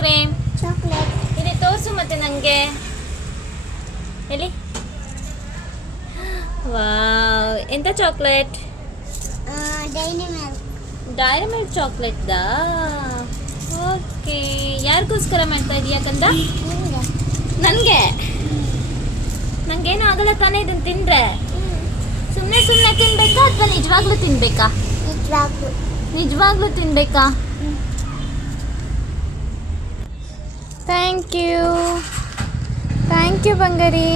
Cream? Chocolate. ಇಲ್ಲಿ ತೋರಿಸು ಮತ್ತೆ ನನಗೆ. ಎಲ್ಲಿ? ವಾವ್, ಎಂತ ಚಾಕ್ಲೇಟ್? ಡೈರಿ ಮಿಲ್ಕ್ ಚಾಕ್ಲೇಟ್ದಾ? ಓಕೆ. ಯಾರಿಗೋಸ್ಕರ ಮಾಡ್ತಾ ಇದೀಯಾ ಕಂದ? ನನಗೆ? ನನಗೇನು ಆಗಲ್ಲ ತಾನೇ ಇದನ್ನು ತಿಂದರೆ? ಸುಮ್ಮನೆ ಸುಮ್ಮನೆ ತಿನ್ಬೇಕಾ ಅಥವಾ ನಿಜವಾಗ್ಲೂ ತಿನ್ಬೇಕಾ? ನಿಜವಾಗ್ಲೂ ತಿನ್ಬೇಕಾ? ಥ್ಯಾಂಕ್ ಯು ಬಂಗಾರಿ.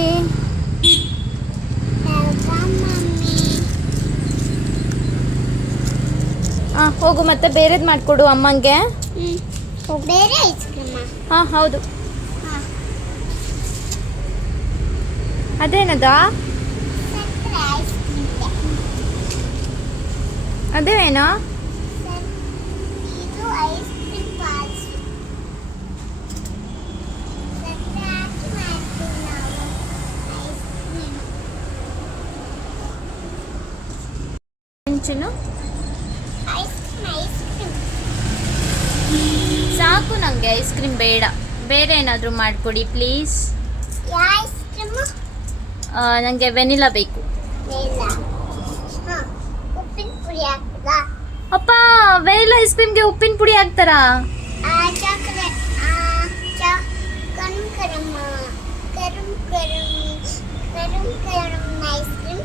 ಹೋಗು ಮತ್ತೆ ಬೇರೆದು ಮಾಡಿಕೊಡು ಅಮ್ಮಂಗೆ. ಬೇರೆ ಐಸ್ ಕ್ರೀಮ್? ಹಾಂ ಹೌದು. ಅದೇನದಾ? ಅದೇನೋ? ಇದು ಐಸ್ ಕ್ರೀಮ್ ಪಾಲ್ಸ್. ಸಕ್ಕರೆ ಹಾಕಿ ಮಾಡ್ತೀವಿ ನಾವು ಐಸ್ ಕ್ರೀಮ್. ಹೆಂಚನು ಐಸ್ ಕ್ರೀಮ್. ಸಾಕು, ನನಗೆ ಐಸ್ ಕ್ರೀಮ್ ಬೇಡ. ಬೇರೆ ಏನಾದರೂ ಮಾಡಿಕೊಡಿ ಪ್ಲೀಸ್. ಯಾವ ಐಸ್ ಕ್ರೀಮ್? ನನಗೆ ವೆನಿಲಾ ಬೇಕು. ಉಪ್ಪಿನ ಪುಡಿ ಹಾಕ್ದಾ? ಅಪ್ಪ, ವೆನಿಲಾ ಐಸ್ ಕ್ರೀಮ್ಗೆ ಉಪ್ಪಿನ ಪುಡಿ ಹಾಕ್ತಾರಾ? ಚಾಕ್ಲೇಟ್. ಕರಂ ಕರಂ ಐಸ್ ಕ್ರೀಮ್.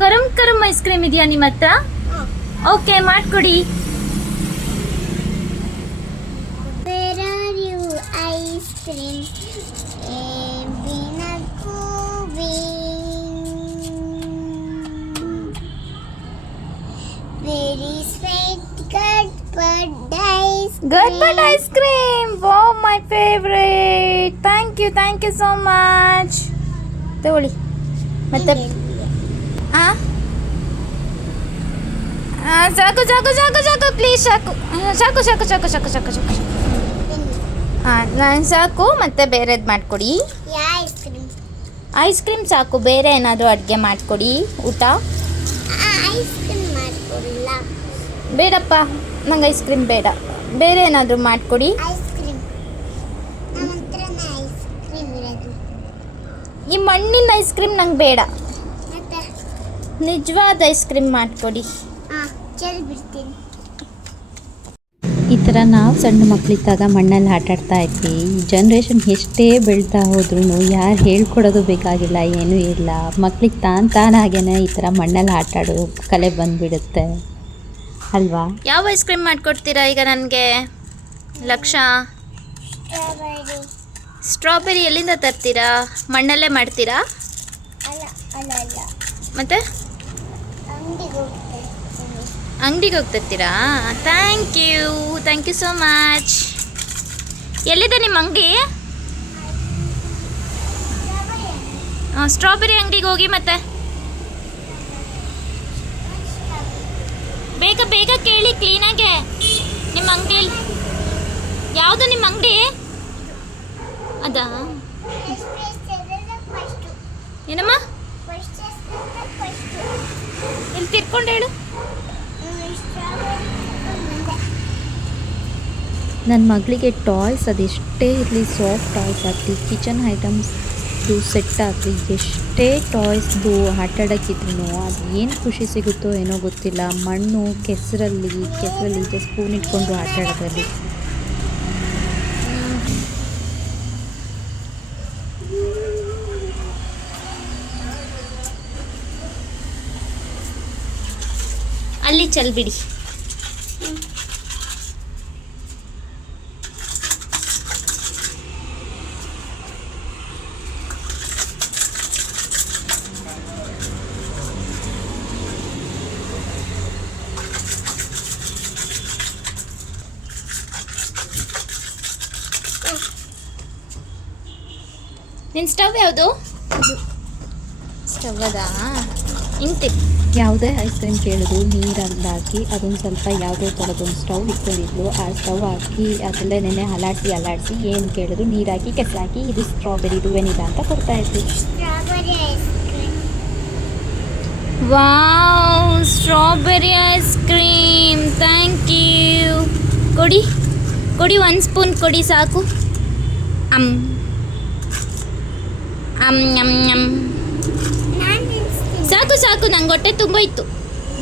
ಕರಂ ಕರಂ ಐಸ್ ಕ್ರೀಮ್ ಇದೆಯಾ ನಿಮ್ಮ ಹತ್ರ? ಓಕೆ, ಮಾಡಿಕೊಡಿ. Where are you ice cream? Very sweet good ice cream. Good bud ice cream. Wow, my favorite. Thank you so much. ತಗೊಳ್ಳಿ ಮತ್ತೆ. ಸಾಕು ಪ್ಲೀಸ್, ಸಾಕು. ನಾನು ಸಾಕು, ಮತ್ತೆ ಬೇರೆದು ಮಾಡಿಕೊಡಿ. ಐಸ್ ಕ್ರೀಮ್ ಸಾಕು, ಬೇರೆ ಏನಾದರೂ ಅಡುಗೆ ಮಾಡಿಕೊಡಿ. ಊಟ ಐಸ್ ಕ್ರೀಮ್ ಮಾಡಿಕೊಡಲ್ಲ? ಬೇಡಪ್ಪ, ನಂಗೆ ಐಸ್ ಕ್ರೀಮ್ ಬೇಡ. ಬೇರೆ ಏನಾದರೂ ಮಾಡಿಕೊಡಿ. ಐಸ್ ಕ್ರೀಮ್ ನಮ್ಮ ಹತ್ರನೇ ಐಸ್ ಕ್ರೀಮ್ ಇರೋದು. ಈ ಮಣ್ಣಿನ ಐಸ್ ಕ್ರೀಮ್ ನಂಗೆ ಬೇಡ. ಮತ್ತೆ ನಿಜವಾದ ಐಸ್ ಕ್ರೀಮ್ ಮಾಡಿಕೊಡಿ. ಚೆಲ್ಲಿ ಬಿಡ್ತೀನಿ. ಈ ಥರ ನಾವು ಸಣ್ಣ ಮಕ್ಕಳಿದ್ದಾಗ ಮಣ್ಣಲ್ಲಿ ಆಟಾಡ್ತಾ ಇದ್ವಿ. ಈ ಜನ್ರೇಷನ್ ಎಷ್ಟೇ ಬೆಳೀತಾ ಹೋದ್ರೂ ಯಾರು ಹೇಳ್ಕೊಡೋದು ಬೇಕಾಗಿಲ್ಲ, ಏನೂ ಇಲ್ಲ. ಮಕ್ಳಿಗೆ ತಾನಾಗೇನೆ ಈ ಥರ ಮಣ್ಣಲ್ಲಿ ಆಟಾಡೋ ಕಲೆ ಬಂದುಬಿಡುತ್ತೆ ಅಲ್ವಾ? ಯಾವ ಐಸ್ ಕ್ರೀಮ್ ಮಾಡಿಕೊಡ್ತೀರಾ ಈಗ ನನಗೆ? ಲಕ್ಷ ಸ್ಟ್ರಾಬೆರಿ ಎಲ್ಲಿಂದ ತರ್ತೀರಾ? ಮಣ್ಣಲ್ಲೇ ಮಾಡ್ತೀರಾ? ಅಲ್ಲ ಮತ್ತೆ ಅಂಗಡಿಗೆ ಹೋಗ್ತಿರ್ತೀರಾ? Thank you so much. ಎಲ್ಲಿದೆ ನಿಮ್ಮ ಅಂಗಡಿ? ಸ್ಟ್ರಾಬೆರಿ ಅಂಗಡಿಗೆ ಹೋಗಿ. ಮತ್ತೆ ಬೇಗ ಕೇಳಿ ಕ್ಲೀನಾಗೆ. ನಿಮ್ಮ ಅಂಗಡಿ ಯಾವುದು? ನಿಮ್ಮ ಅಂಗಡಿ ಅದಾ? ಏನಮ್ಮ? ಇಲ್ಲಿ ತಿರ್ಕೊಂಡು ಹೇಳು. ನನ್ನ ಮಗಳಿಗೆ ಟಾಯ್ಸ್ ಅದೆಷ್ಟೇ ಇರಲಿ, ಸಾಫ್ಟ್ ಟಾಯ್ಸ್ ಆಗಲಿ, ಕಿಚನ್ ಐಟಮ್ಸ್ ಸೆಟ್ ಆಗಲಿ, ಎಷ್ಟೇ ಟಾಯ್ಸ್ದು ಆಟಾಡೋಕ್ಕಿದ್ರು ಅದು ಏನು ಖುಷಿ ಸಿಗುತ್ತೋ ಏನೋ ಗೊತ್ತಿಲ್ಲ. ಮಣ್ಣು ಕೆಸರಲ್ಲಿ ಸ್ಪೂನ್ ಇಟ್ಕೊಂಡು ಆಟಾಡೋದ್ರಲ್ಲಿ. ಅಲ್ಲಿ ಚೆಲ್ಬಿಡಿ. ನಿನ್ನ ಸ್ಟವ್ ಯಾವುದು? ಸ್ಟವ್ ಅದಾ? ಹಿಂಗೆ ಯಾವುದೇ ಐಸ್ ಕ್ರೀಮ್ ಕೇಳಿದ್ರು ನೀರಲ್ಲಿ ಹಾಕಿ ಅದೊಂದು ಸ್ವಲ್ಪ ಯಾವುದೇ ಥರದೊಂದು ಸ್ಟವ್ ಇಟ್ಕೊಂಡಿದ್ಲು. ಆ ಸ್ಟವ್ ಹಾಕಿ ಅದರಲ್ಲೇ ನೆನೆ ಅಲಾಡಿಸಿ ಏನು ಕೇಳಿದ್ರು ನೀರು ಹಾಕಿ ಕೆಸಾಕಿ ಇದು ಸ್ಟ್ರಾಬೆರಿದು ವೆನಿಲಾ ಅಂತ ಕೊಡ್ತಾಯಿದ್ವಿ. Wow, strawberry ice cream. Thank you. ಕೊಡಿ 1 ಸ್ಪೂನ್ ಕೊಡಿ ಸಾಕು. ಅಮ್ ಅಮ್ ಅಮ್ ಅಮ್. ನಾನು ತಿನ್ನಿಸ್ತೀನಿ. ಸಾಕು ಸಾಕು, ನಂಗೆ ಹೊಟ್ಟೆ ತುಂಬ ಇತ್ತು.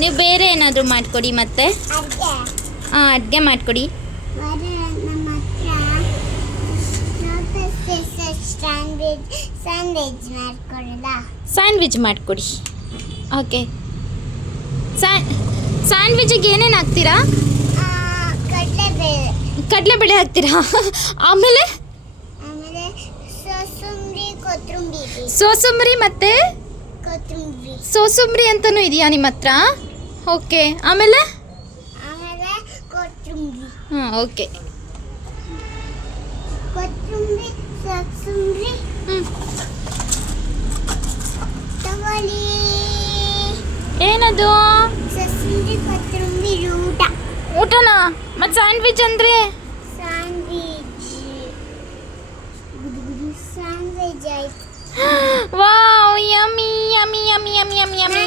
ನೀವು ಬೇರೆ ಏನಾದರೂ ಮಾಡಿಕೊಡಿ ಮತ್ತೆ. ಅಡ್ಗೆ ಅಡುಗೆ ಮಾಡಿಕೊಡಿ. ಬರೀ ನಮ್ಮ ಹತ್ರ ಸ್ಯಾಂಡ್ವಿಚ್ ಮಾಡ್ಕೊಡಲ್ಲ. ಸ್ಯಾಂಡ್ವಿಚ್ ಮಾಡಿಕೊಡಿ. ಓಕೆ. ಸ್ಯಾಂಡ್ವಿಚಿಗೆ ಏನೇನು ಹಾಕ್ತೀರಾ? ಕಡಲೆಬೇಳೆ, ಕಡಲೆಬೇಳೆ ಹಾಕ್ತೀರಾ? ಆಮೇಲೆ ಆಮೇಲೆ ಕೊತ್ತಂಬರಿ, ಸೋಸುಂಬ್ರಿ ಮತ್ತು ಕೊತ್ತಂಬರಿ, ಸೋಸುಂಬ್ರಿ ಅಂತಲೂ ಇದೆಯಾ ನಿಮ್ಮ ಹತ್ರ? ಓಕೆ. ಆಮೇಲೆ ಆಮೇಲೆ ಕೊತ್ತಂಬರಿ, ಹಾಂ ಓಕೆ. ಕೊತ್ತಂಬರಿ, ಸೋಸುಂಬ್ರಿ ಹ್ಞೂ. ತಗೊಳ್ಳಿ. ಏನದು? ಸೋಸುಂಬ್ರಿ ಕೊತ್ತಂಬರಿ ಊಟನಾ? ಮತ್ತು ಸ್ಯಾಂಡ್ವಿಚ್ ಅಂದರೆ? ಸ್ಯಾಂಡ್ವಿಚ್ ಆಯ್ತು. Wow, yummy yummy yummy yummy yummy yummy.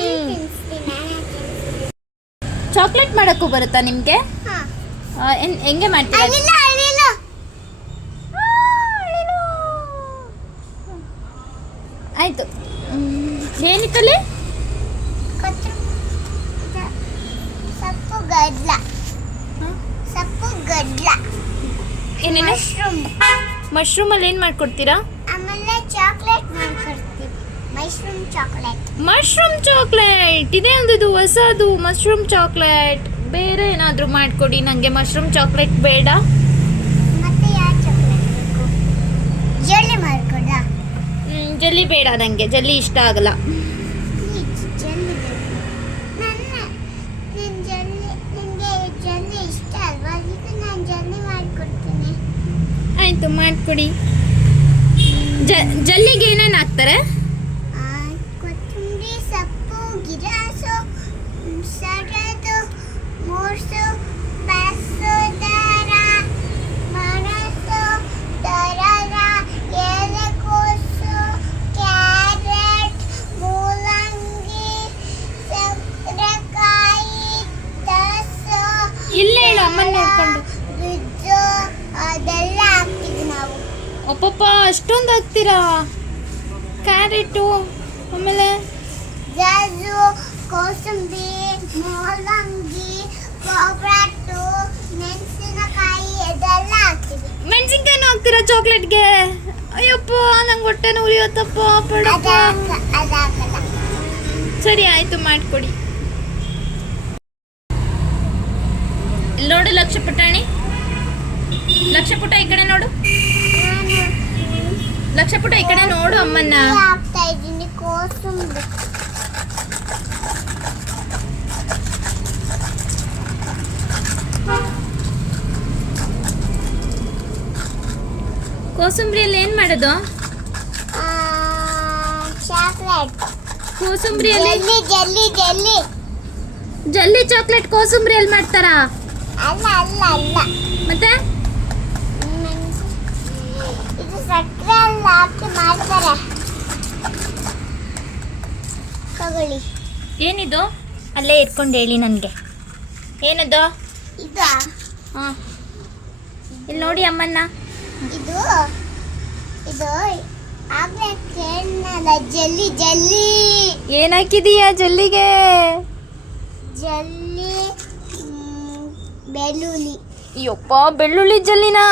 Chocolate ಮಾಡೋಕ್ಕೂ ಬರುತ್ತಾ ನಿಮಗೆ? ಹೆಂಗೆ ಮಾಡ್ತೀರಾ? ಆಯಿತು. ಏನಿತ್ತಲ್ಲಿ? ಸೊಪ್ಪು ಗಡ್ಲ, ಏನೇನು? ಮಶ್ರೂಮಲ್ಲಿ ಏನು ಮಾಡ್ಕೊಡ್ತೀರಾ? ಆಮೇಲೆ ಚಾಕ್ಲೇಟ್ ಮಾಡ್ಕೊಡ್ತೀವಿ. ಮಶ್ರೂಮ್ ಚಾಕ್ಲೇಟ್ ಇದೆ ಒಂದು ಹೊಸದು, ಮಶ್ರೂಮ್ ಚಾಕ್ಲೇಟ್. ಬೇರೆ ಏನಾದರೂ ಮಾಡಿಕೊಡಿ, ನನಗೆ ಮಶ್ರೂಮ್ ಚಾಕ್ಲೇಟ್ ಬೇಡ. ಮತ್ತೆ ಯಾವ ಚಾಕ್ಲೇಟ್ ಬೇಕು? ಜೆಲ್ಲಿ ಮಾಡ್ಕೊಡ? ಜಲ್ಲಿ ಬೇಡ, ನನಗೆ ಜಲ್ಲಿ ಇಷ್ಟ ಆಗಲ್ಲ. ಜೆಲ್ಲಿ ಬೇಕು. ನಿನಗೆ ಜೆಲ್ಲಿ ಇಷ್ಟ ಅಲ್ವಾ? ಅದಕ್ಕೆ ನಾನು ಜೆಲ್ಲಿ ಮಾಡಿಕೊಡ್ತೀನಿ. ಆಯಿತು, ಮಾಡಿಕೊಡಿ. ಜಲ್ಲಿಗೆ ಏನೇನು ಹಾಕ್ತಾರೆ? ಕೊತ್ತಂಬರಿ, ಸೊಪ್ಪು, ಗಿರಾಸು, ಸಡದು, ಮೂರ್ಸು, ಬಸ್ಸು, ದರ, ಮೆಣಸು, ದರದ, ಎಲೆಕೋಸು, ಕ್ಯಾರೆಟ್, ಮೂಲಂಗಿ, ಸಕ್ಕರೆಕಾಯಿ, ದಸು, ಇಲ್ಲೇ ಹೇಳು, ಅಮ್ಮನ ನೋಡ್ಕೊಂಡು. ಗುಜ್ಜು, ಅದೆಲ್ಲ ಹಾಕ್ತೀವಿ ನಾವು. ಅಪ್ಪಪ್ಪ, ಅಷ್ಟೊಂದು ಹಾಕ್ತೀರಾ? ಕ್ಯಾರೆಟು, ಆಮೇಲೆ ಜಾಜು, ಕೋಸಂಬರಿ, ಮೂಲಂಗಿ, ಕೊಬ್ಬಟ್ಟು, ಮೆಣಸಿನಕಾಯಿ ಇದೆಲ್ಲ ಹಾಕ್ತೀವಿ. ಮೆಣಸಿನ್ಕಾಯಿನೂ ಹಾಕ್ತೀರಾ ಚಾಕ್ಲೇಟ್ಗೆ? ಅಯ್ಯಪ್ಪ, ನಂಗೆ ಹೊಟ್ಟೆ ಉರಿಯೋತಪ್ಪ, ಪಡಪ್ಪ. ಅದಾಗಲ್ಲ. ಸರಿ ಆಯಿತು, ಮಾಡಿಕೊಡಿ. ಇಲ್ಲಿ ನೋಡು ಲಕ್ಷ ಪುಟಾಣಿ, ಲಕ್ಷ ಪುಟ ಈ ಕಡೆ ನೋಡು. ಲಕ್ಷ ಪುಟ ಈ ಕಡೆ ನೋಡು ಅಮ್ಮನ್ನ. ಹಾಕ್ತಾ ಇದ್ದೀನಿ ಕೋಸಂಬರಿ. ಕೋಸಂಬರಿಯಲ್ಲಿ ಏನು ಮಾಡೋದು? ಚಾಕ್ಲೇಟ್. ಕೋಸಂಬರಿಯಲ್ಲಿ ಜೆಲ್ಲಿ ಜಲ್ಲಿ ಚಾಕ್ಲೇಟ್ ಕೋಸಂಬರಿಯಲ್ಲಿ ಮಾಡ್ತಾರಾ? ಅಲ್ಲ ಅಲ್ಲ ಅಲ್ಲ. ಮತ್ತೆ ಇದು ಸಕ್ಕರೆ ಎಲ್ಲ ಹಾಕಿ ಮಾಡ್ತಾರೆ. ತಗೊಳ್ಳಿ. ಏನಿದು? ಅಲ್ಲೇ ಇಟ್ಕೊಂಡು ಹೇಳಿ ನನಗೆ. ಏನದು? ಇದು ಹಾಂ, ಇಲ್ಲಿ ನೋಡಿ ಅಮ್ಮನ್ನ. ಇದು ಆಗ್ಲೇ ಕೇಳಲ್ಲ. ಜಲ್ಲಿ ಏನು ಹಾಕಿದೀಯಾ ಜಲ್ಲಿಗೆ? ಜಲ್ಲಿ, ಬೆಳ್ಳುಳ್ಳಿ. ಅಯ್ಯಪ್ಪ, ಬೆಳ್ಳುಳ್ಳಿ ಜಲ್ಲಿನಾ?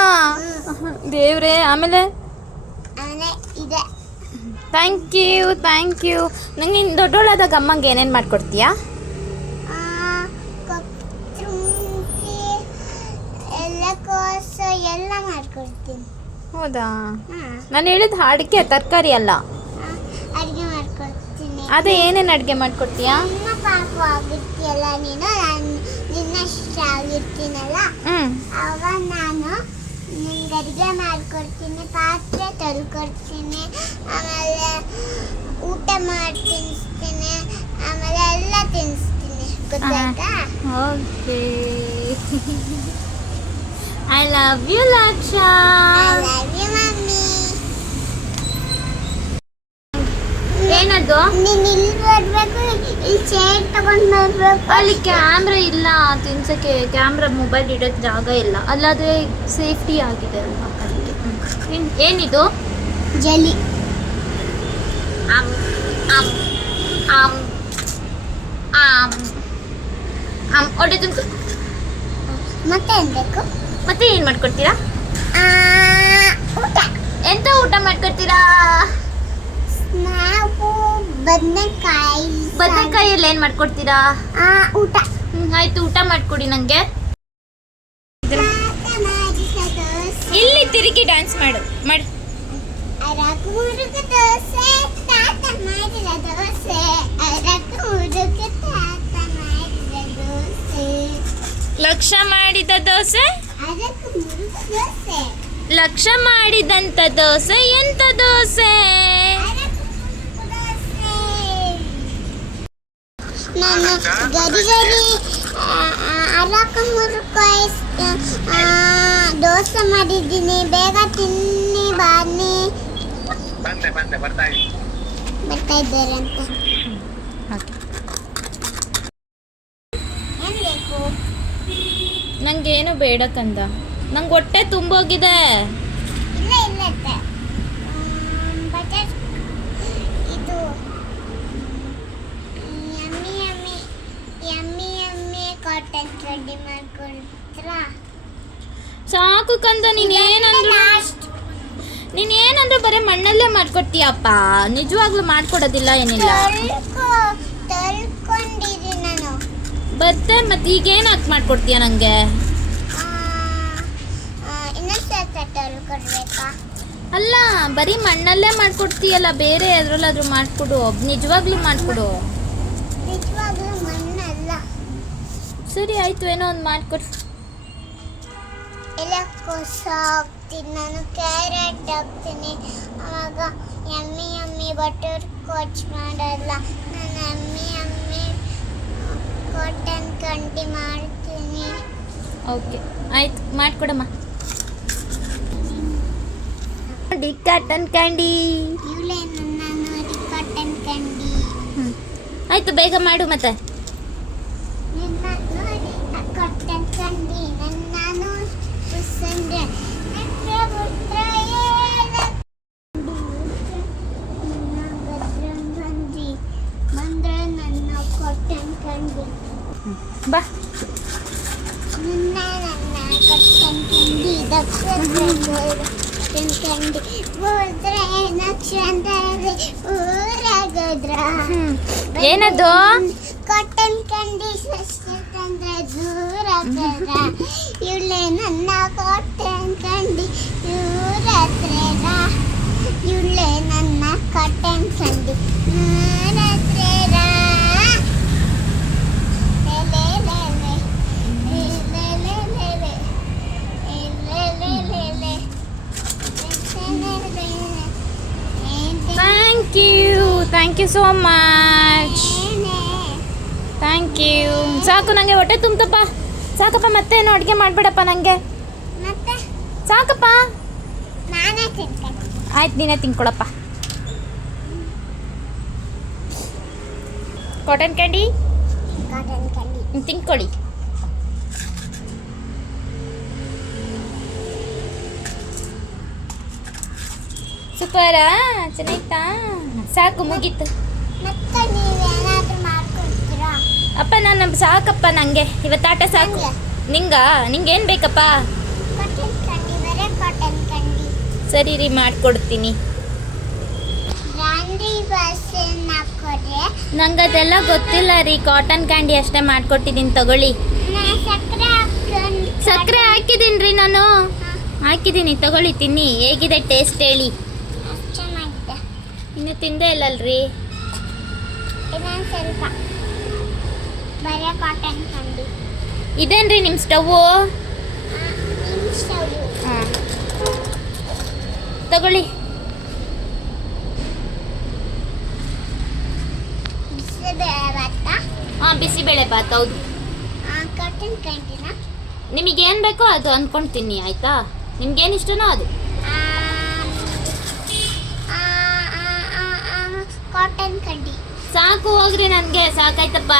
ದೇವ್ರೆ. ಆಮೇಲೆ ಇದೆ. Thank you. ನಂಗೆ ಇನ್ನು ದೊಡ್ಡೋಳಾದಾಗ ಅಮ್ಮಂಗೆ ಏನೇನು ಮಾಡಿಕೊಡ್ತೀಯಾ? ಕೊತ್ತಂಬರಿ, ಎಲೆಕೋಸು ಎಲ್ಲ ಮಾಡ್ಕೊಡ್ತೀನಿ. ಹೌದಾ? ನಾನು ಹೇಳಿದ ಅಡುಗೆ, ತರಕಾರಿ ಅಲ್ಲ. ಅಡುಗೆ ಮಾಡ್ಕೊಡ್ತೀನಿ. ಅದೇ ಏನೇನು ಅಡುಗೆ ಮಾಡಿಕೊಡ್ತೀಯಾ? ನನ್ನ ಪಾಪು ಆಗಿರ್ತೀಯಲ್ಲ ನೀನು, ನಾನು ನಿನ್ನಷ್ಟ ಆಗಿರ್ತೀನಲ್ಲ, ಆವಾಗ ನಾನು ನಿಂಗೆ ಅಡುಗೆ ಮಾಡಿಕೊಡ್ತೀನಿ, ಪಾತ್ರೆ ತೊಳ್ಕೊಡ್ತೀನಿ, ಆಮೇಲೆ ಊಟ ಮಾಡಿ ತಿನ್ನಿಸ್ತೀನಿ, ಆಮೇಲೆ ಎಲ್ಲ ತಿನ್ನಿಸ್ತೀನಿ. ಗೊತ್ತಾಯ್ತಾ? Okay. I love you Laksha. I love you mummy. ಏನದು? ನೀನು ಇಲ್ಲಿ ಬರ್ಬೇಕು, ಇಲ್ಲಿ ಚೇರ್ ತಗೊಂಡು ಬರ್ಬೇಕು. ಅಲ್ಲಿ ಕ್ಯಾಮ್ರಾ ಇಲ್ಲ ತಿನ್ಸಕ್ಕೆ. ಕ್ಯಾಮ್ರಾ ಮೊಬೈಲ್ ಇಡೋಕ್ಕೆ ಜಾಗ ಇಲ್ಲ. ಅಲ್ಲಾದರೆ ಸೇಫ್ಟಿ ಆಗಿದೆ ಅಲ್ವಾ ಅದಕ್ಕೆ. ಏನಿದು? ಜಲಿ. ಆಮ್ ಆಮ್ ಆಮ್ ಆಮ್ ಆಮ್ ಹೊಟ್ಟೆ ತುಂಬ. ಮತ್ತೆ ಏನ್ ಬೇಕು? ಮತ್ತೆ ಏನು ಮಾಡ್ಕೊಡ್ತೀರಾ? ಊಟ. ಎಂತ ಊಟ ಮಾಡ್ಕೊಡ್ತೀರಾ? ನಾವು ಬದನೆಕಾಯಲ್ಲಿ ಏನು ಮಾಡ್ಕೊಡ್ತೀರಾ? ಊಟ. ಆಯ್ತು, ಊಟ ಮಾಡ್ಕೊಡಿ ನನಗೆ. ಇಲ್ಲಿ ತಿರುಗಿ ಡ್ಯಾನ್ಸ್ ಮಾಡು. ಅರಕು ಮುರುಕು ದೋಸೆ ತಾತ ಮಾಡಿದ ದೋಸೆ. ಅರಕು ಮುರುಕು ತಾತ ಮಾಡಿದ ದೋಸೆ. ಲಕ್ಷ ಮಾಡಿದ ದೋಸೆ. ಅರಕು ಮುರುಕು ದೋಸೆ. ಲಕ್ಷ ಮಾಡಿದಂತ ದೋಸೆ ಎಂತ ದೋಸೆ? ಅರಕು ಮುರುಕು ದೋಸೆ. ನಾನು ಗರಿ ಗರಿ ಅರಕು ಮುರುಕು ದೋಸೆ ಮಾಡಿದ್ದೀನಿ. ಬೇಗ ತಿನ್ನಿ ಬನ್ನಿ. ಬರ್ತಾ ಇದ್ದಾರೆ ಅಂತ. ಏನ್ ಬೇಕು? ನಂಗೆ ಏನು ಬೇಡ ಕಂದ, ನಂಗೆ ಹೊಟ್ಟೆ ತುಂಬೋಗಿದೆ. ಇಲ್ಲ ಇಲ್ಲತ್ತೆ. ಬಟರ್ ಇದು yummy yummy yummy yummy cotton candy ಮಾಡ್ಕೊಳ್ತೀರಾ? ಸಾಕು ಕಂದ, ನೀನೇನಂದ್ರು ಬರೀ ಮಣ್ಣಲ್ಲೇ ಮಾಡ್ಕೊಡ್ತೀಯಪ್ಪ. ನಿಜವಾಗ್ಲೂ ಮಾಡ್ಕೊಡೋದಿಲ್ಲ ಏನಿಲ್ಲ. ತಳ್ಕೊಂಡಿದ್ದೀನಿ ನಾನು. ಮತ್ತೆ ಈಗೇನು ಹಾಕಿ ಮಾಡ್ಕೊಡ್ತೀಯ ನನಗೆ? ಇನ್ನೊಂದ್ಸಲ ತಳ್ಕೊಡ್ಬೇಕಾ? ಅಲ್ಲ, ಬರೀ ಮಣ್ಣಲ್ಲೇ ಮಾಡ್ಕೊಡ್ತೀಯಲ್ಲ, ಬೇರೆ ಎದ್ರಲ್ಲಾದ್ರೂ ಮಾಡ್ಕೊಡು. ನಿಜವಾಗ್ಲೂ ಮಾಡ್ಕೊಡು. ನಿಜವಾಗ್ಲೂ ಮಣ್ಣಲ್ಲ. ಸರಿ ಆಯ್ತು, ಏನೋ ಒಂದು ಮಾಡ್ಕೊಡು. ಎಲೆಕೋಸ ಹಾಕ್ತೀನಿ ನಾನು, ಕ್ಯಾರೆಟ್ ಹಾಕ್ತೀನಿ. ಆವಾಗ ಯಮ್ಮಿ ಯಮ್ಮಿ ಬಟರ್ ಸ್ಕಾಚ್ ಮಾಡಲ್ಲ, ನಾನು ಯಮ್ಮಿ ಯಮ್ಮಿ ಕಾಟನ್ ಕ್ಯಾಂಡಿ ಮಾಡ್ತೀನಿ. ಓಕೆ ಆಯ್ತು, ಮಾಡ್ಕೊಡಮ್ಮ. ನೋಡಿ ಕಾಟನ್ ಕ್ಯಾಂಡಿ. ಇವಳೇ ನನ್ನ ನೋಡಿ ಕಾಟನ್ ಕ್ಯಾಂಡಿ. ಆಯ್ತು, ಬೇಗ ಮಾಡು ಮತ್ತೆ. ನಿನ್ನ ನೋಡಿ ಕಾಟನ್ ಕ್ಯಾಂಡಿ. ನಾನು ಪುಸಂದ್ರೆ ಬಂದ್ರೆ ನನ್ನ ಕಾಟನ್ ಕ್ಯಾಂಡಿ. ಬಾ. ನನ್ನ ಕಾಟನ್ ಕ್ಯಾಂಡಿ ಕಾಟನ್ ಕ್ಯಾಂಡಿ ಹೋದ್ರೆ ನಕ್ಷತ್ರ ಊರಾಗದ್ರ. ಏನದು? ಕಾಟನ್ ಕ್ಯಾಂಡಿ ತಂದ್ರೆ ದೂರಾಗದ್ರ. ಇವಳೆ ನನ್ನ ಕಾಟನ್ ಕ್ಯಾಂಡಿ ದೂರತ್ರ. ಇವಳೆ ನನ್ನ ಕಾಟನ್ ಕ್ಯಾಂಡಿ ದೂರತ್ರ. Thank you so much. Thank you. ಸಾಕು, ನನಗೆ ಹೊಟ್ಟೆ ತುಂಬತಪ್ಪ. ಸಾಕಪ್ಪ, ಮತ್ತೇನು ಅಡುಗೆ ಮಾಡಬೇಡಪ್ಪ ನನಗೆ. ಮತ್ತೆ ಸಾಕಪ್ಪ. ನಾನೇ ತಿಂತೀನಿ. ಆಯ್ತು, ನೀನೇ ತಿನ್ಕೊಳಪ್ಪ. ಕಾಟನ್ ಕ್ಯಾಂಡಿ ಕಾಟನ್ ಕ್ಯಾಂಡಿ ತಿನ್ಕೊಳ್ಳಿ. ಸೂಪರಾ? ಚೆನ್ನಾಯ್ತಾ? ಸಾಕು, ಮುಗೀತು. ಮತ್ತೆ ನೀವೇನಾದ್ರೂ ಮಾಡ್ಕೊಡ್ತೀರಾ? ಅಪ್ಪ ನಾನು ಸಾಕಪ್ಪ, ನನಗೆ ಇವತ್ತಾಟ ಸಾಕು. ನಿಂಗೇನು ಬೇಕಪ್ಪ? ಕಾಟನ್ ಕ್ಯಾಂಡಿ, ಬೇರೆ ಕಾಟನ್ ಕ್ಯಾಂಡಿ. ಸರಿ ರೀ, ಮಾಡಿಕೊಡ್ತೀನಿ. ಬ್ರಾಂಡಿ ಬಸ್ಸನ್ನ ಹಾಕೋದ್ರೆ ನಂಗೆ ಅದೆಲ್ಲ ಗೊತ್ತಿಲ್ಲ ರೀ, ಕಾಟನ್ ಕ್ಯಾಂಡಿ ಅಷ್ಟೇ ಮಾಡಿಕೊಟ್ಟಿದ್ದೀನಿ, ತಗೊಳ್ಳಿ. ಸಕ್ಕರೆ ಹಾಕೊಂಡು ಸಕ್ಕರೆ ಹಾಕಿದ್ದೀನಿ ರೀ ನಾನು. ಹಾಕಿದ್ದೀನಿ, ತಗೊಳ್ಳಿ, ತಿನ್ನಿ. ಹೇಗಿದೆ ಟೇಸ್ಟ್ ಹೇಳಿ? ಚೆನ್ನಾಗಿದೆ. ಇನ್ನು ತಿಂದೇ ಇಲ್ಲಲ್ರಿ. ಇನ್ನೊಂದು ಸ್ವಲ್ಪ ಬರೀ ಕಾಟನ್ ಕ್ಯಾಂಡಿ. ಇದೇನ್ರಿ ನಿಮ್ಮ ಸ್ಟವ್ವು? ನಿಮ್ಮ ಸ್ಟವ್. ಹಾಂ, ತಗೊಳ್ಳಿ. ಬಿಸಿಬೇಳೆ ಭಾತ. ಹಾಂ, ಬಿಸಿಬೇಳೆ ಬಾತ್, ಹೌದು. ಕಾಟನ್ ಕ್ಯಾಂಡಿನ ನಿಮಗೇನು ಬೇಕೋ ಅದು ಅಂದ್ಕೊಂಡು ತಿನ್ನಿ, ಆಯಿತಾ? ನಿಮ್ಗೇನು ಇಷ್ಟನೋ ಅದು. ಕಾಟನ್ ಕ್ಯಾಂಡಿ ಸಾಕು, ಹೋಗ್ರಿ, ನನಗೆ ಸಾಕಾಯ್ತಪ್ಪ.